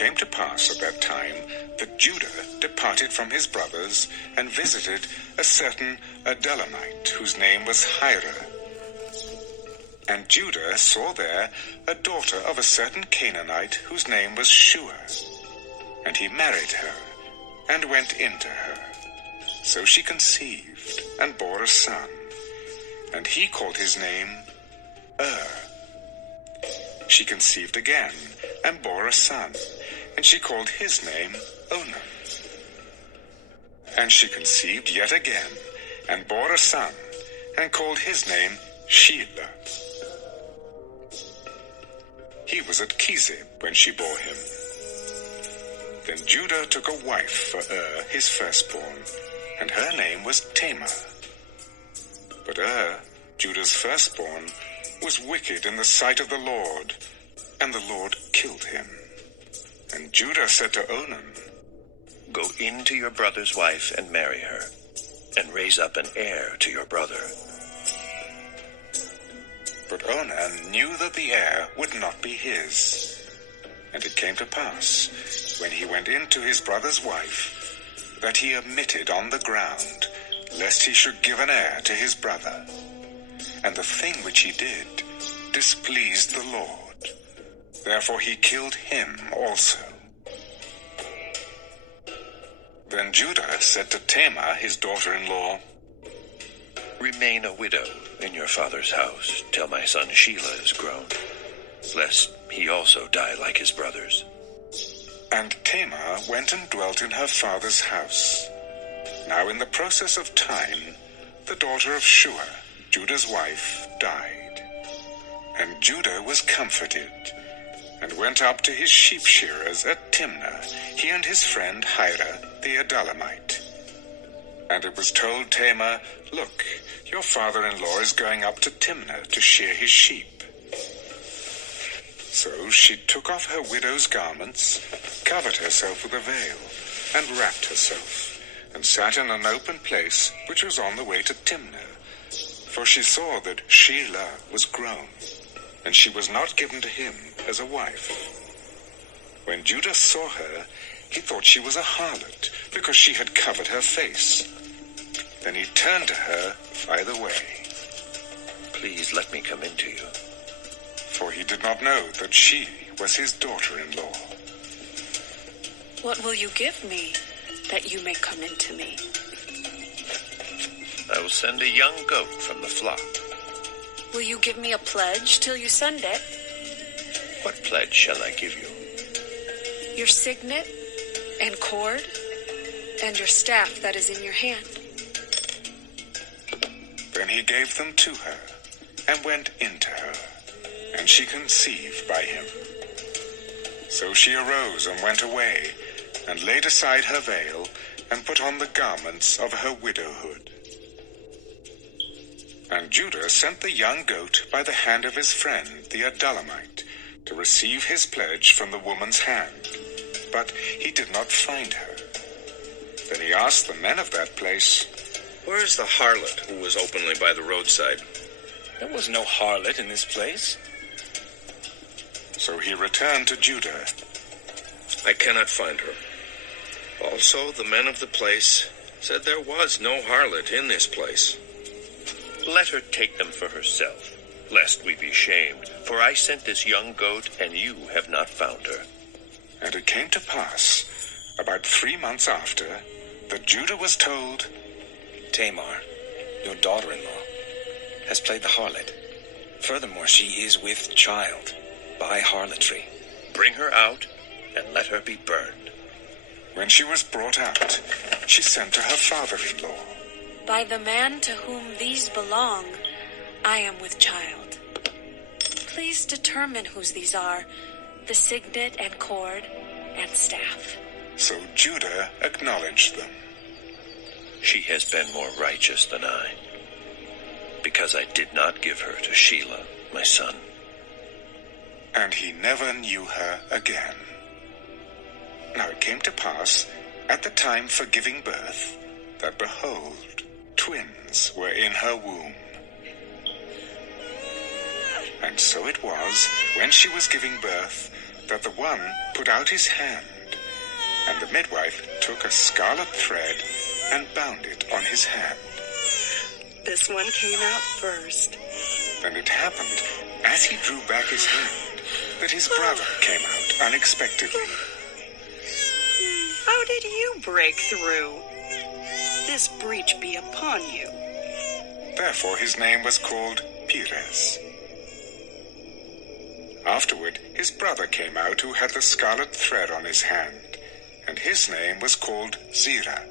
came to pass at that time that Judah departed from his brothers and visited a certain Adullamite, whose name was Hira. And Judah saw there a daughter of a certain Canaanite, whose name was Shua. And he married her, and went into her. So she conceived, and bore a son. And he called his name She conceived again, and bore a son, and she called his name Onan. And she conceived yet again, and bore a son, and called his name Shelah. He was at Chezib when she bore him. Then Judah took a wife for his firstborn, and her name was Tamar. But Judah's firstborn, was wicked in the sight of the Lord, and the Lord killed him. And Judah said to Onan, "Go in to your brother's wife and marry her, and raise up an heir to your brother." But Onan knew that the heir would not be his. And it came to pass, when he went in to his brother's wife, that he omitted on the ground, lest he should give an heir to his brother. And the thing which he did displeased the Lord. Therefore he killed him also. Then Judah said to Tamar, his daughter-in-law, "Remain a widow in your father's house till my son Shelah is grown, lest he also die like his brothers." And Tamar went and dwelt in her father's house. Now in the process of time, the daughter of Shua, Judah's wife, died. And Judah was comforted, and went up to his sheep shearers at Timnah, he and his friend Hira the Adullamite. And it was told Tamar, "Look, your father-in-law is going up to Timnah to shear his sheep." So she took off her widow's garments, covered herself with a veil, and wrapped herself, and sat in an open place which was on the way to Timnah. For she saw that Shelah was grown, and she was not given to him as a wife. When Judah saw her, he thought she was a harlot, because she had covered her face. Then he turned to her by the way. "Please let me come in to you." For he did not know that she was his daughter-in-law. "What will you give me, that you may come in to me?" "I will send a young goat from the flock." "Will you give me a pledge till you send it?" "What pledge shall I give you?" "Your signet and cord, and your staff that is in your hand." Then he gave them to her, and went into her, and she conceived by him. So she arose and went away, and laid aside her veil, and put on the garments of her widowhood. And Judah sent the young goat by the hand of his friend the Adullamite, to receive his pledge from the woman's hand, but he did not find her. Then he asked the men of that place, "Where is the harlot who was openly by the roadside?" "There was no harlot in this place." So he returned to Judah. "I cannot find her." Also the men of the place said there was no harlot in this place. "Let her take them for herself, lest we be shamed. For I sent this young goat, and you have not found her." And it came to pass, about 3 months after, that Judah was told, "Tamar, your daughter-in-law, has played the harlot. Furthermore, she is with child by harlotry. Bring her out, and let her be burned." When she was brought out, she sent to her father-in-law, "By the man to whom these belong, I am with child. Please determine whose these are, the signet and cord and staff." So Judah acknowledged them. "She has been more righteous than I, because I did not give her to Shelah, my son." And he never knew her again. Now it came to pass, at the time for giving birth, that behold, twins were in her womb. And so it was, when she was giving birth, that the one put out his hand, and the midwife took a scarlet thread and bound it on his hand. This one came out first. Then it happened, as he drew back his hand, that his brother came out unexpectedly. How did you break through? This breach be upon you. Therefore his name was called Pires. Afterward, his brother came out who had the scarlet thread on his hand, and his name was called Zerah.